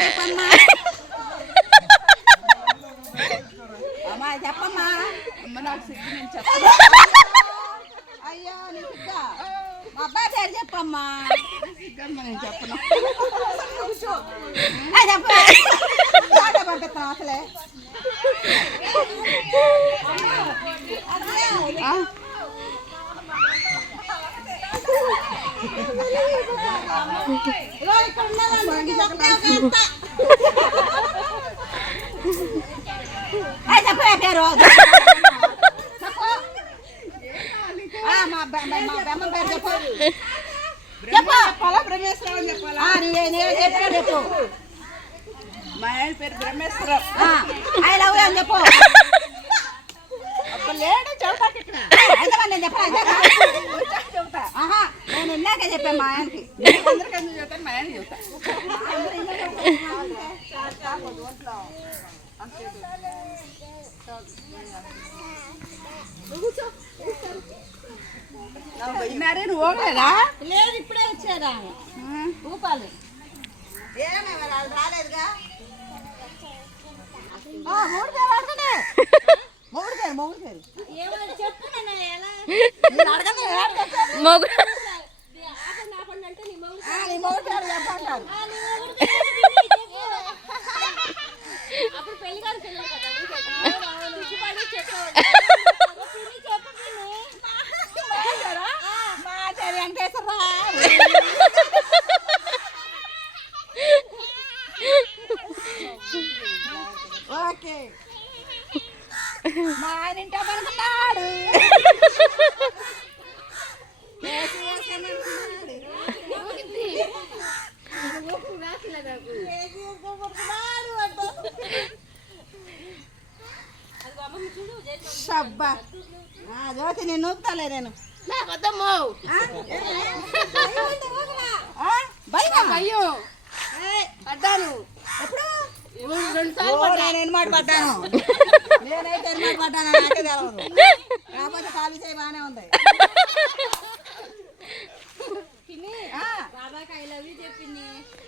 చెప్పమ్మా. అమ్మా చెప్పమ్మా. నాకు సిగ్గు నేను చెప్పను అయ్యో నీ సిగ్గా మా అబ్బాయి పేరు చెప్పమ్మా. సిగ్గమ్మ నేను చెప్పను చెప్పు పంపిస్తాను అసలే చెప్పు మా ఆయన పేరు బ్రహ్మేశ్వరం ఐ లవ్ అని చెప్పు లేడు చెబుతాకి ఇక్కడ ఎంతమంది చెప్పరా చెబుతా ఆహా నేను ఇందాకే చెప్పాను మా ఆయనకి అందరికీ ఎందుకు చెబుతాను మా ఆయన చెబుతా పోయినారే నువ్వు పోగలేదా లేదు ఇప్పుడే వచ్చారా రూపాయలు రాలేదుగా ఆ, మూడు పేరు అడగండి మూడు పేరు మూడు పేరు ఏమని చెప్పు నాన్న ఓకే. మా ఆయన పడుకున్నాడు. ఆ, జ్యోతి నేను నూపుతాలే నేను? అయ్యో ఏయ్, అడ్డాను ఎప్పుడు? నేను ఎన్నిమాట పడ్డాను? నేనైతే ఎన్నిమాట పడ్డాను నాకే తెలవదు. కాకపోతే ఖాళీ చేయి బాగానే ఉంది.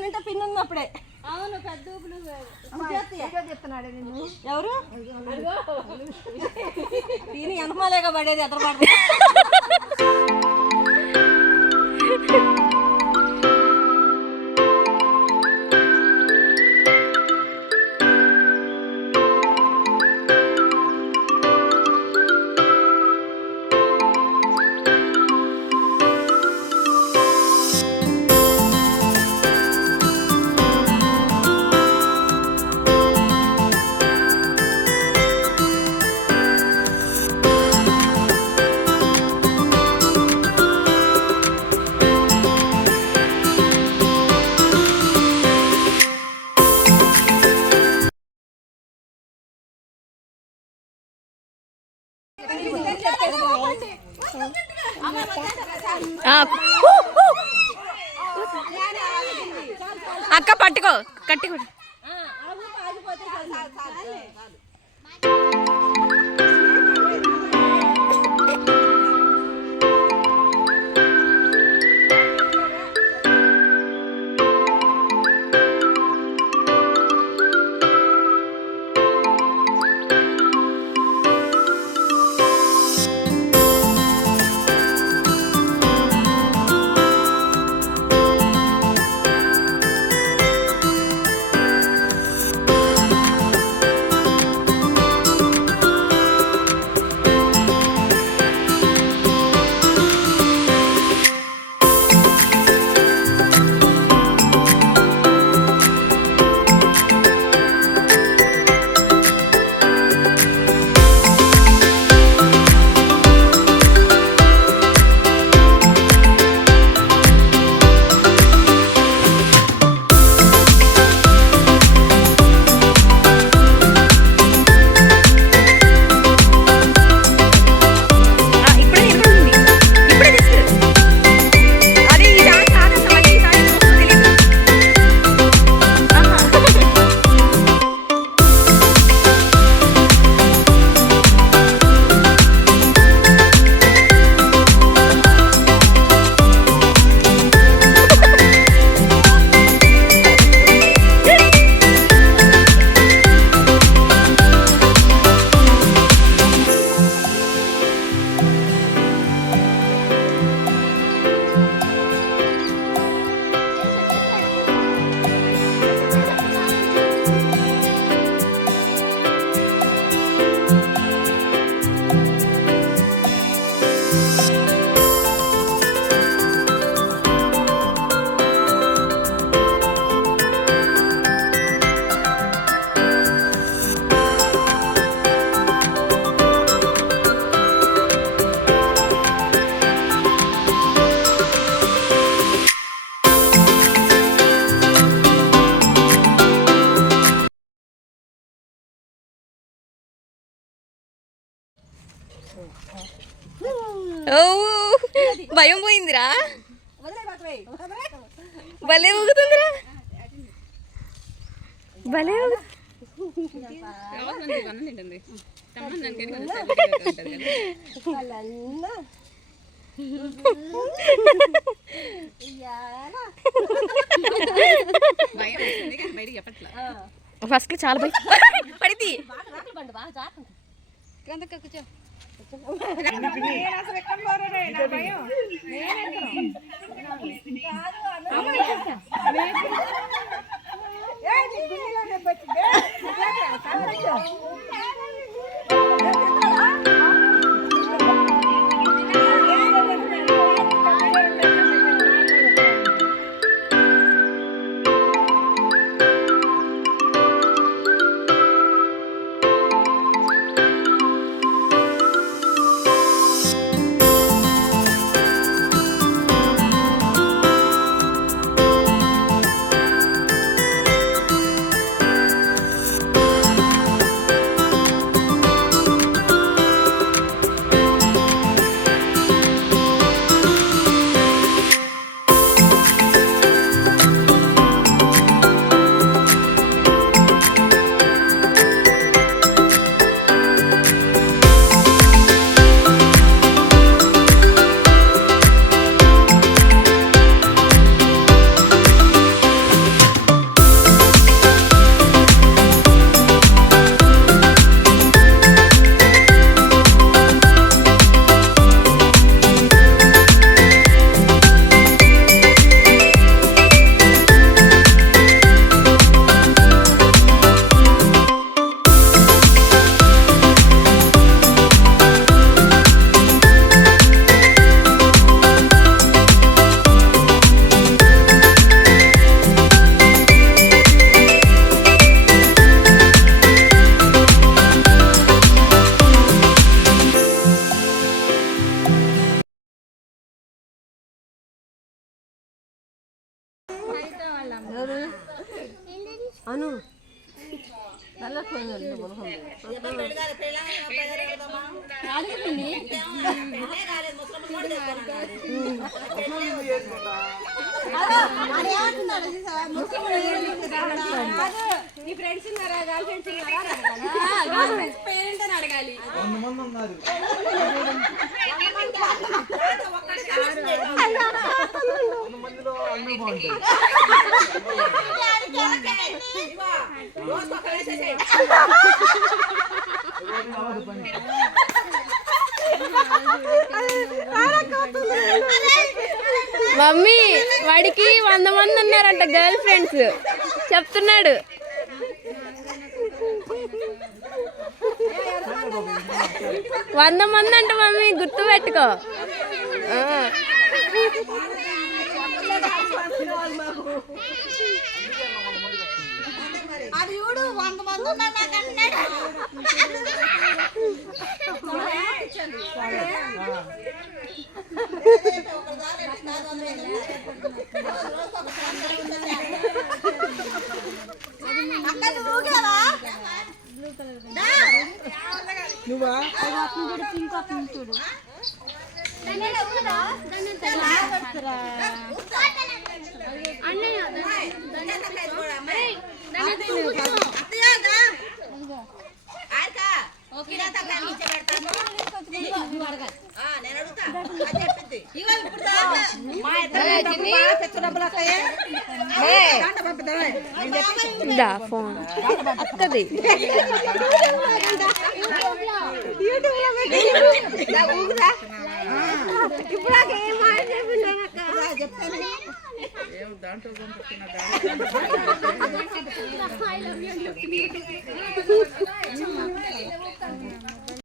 ఉంటే పిన్ని ఉన్నప్పుడే. అవును పెద్ద చెప్తున్నాడు ఎవరు? దీని వెనకమాలేగా పడేది ఎదురు పడదు పట్టుకో భయం వేస్తుంది కానీ బయటికి చెప్పట్లా. ఫస్ట్ చాలా భయం. పడితే పండు అను. నల్ల నీ ఫ్రెండ్స్ ఉన్నారా గర్ల్ ఫ్రెండ్స్ ఉన్నారా పేరెంట్ అని అడగాలి మమ్మీ వాడికి వంద మంది ఉన్నారంట గర్ల్ ఫ్రెండ్స్ చెప్తున్నాడు. వంద మంది అంట మమ్మీ గుర్తు పెట్టుకో. ఆ. అది చూడు వంద మంది ఉన్నారు నాకు అంటున్నాడు అక్క నువ్వు ఊగావా? నువ్వా అత్తయ్య, దా. ఆర్కా, కిరాత ప్లాన్ ఇచ్చే పెడతాను. ఆ, నేను అడుగుతా. అది ఫోన్. అత్తది. ఇప్పుడు నాకు ఏం మాట చెప్పిండనక్క.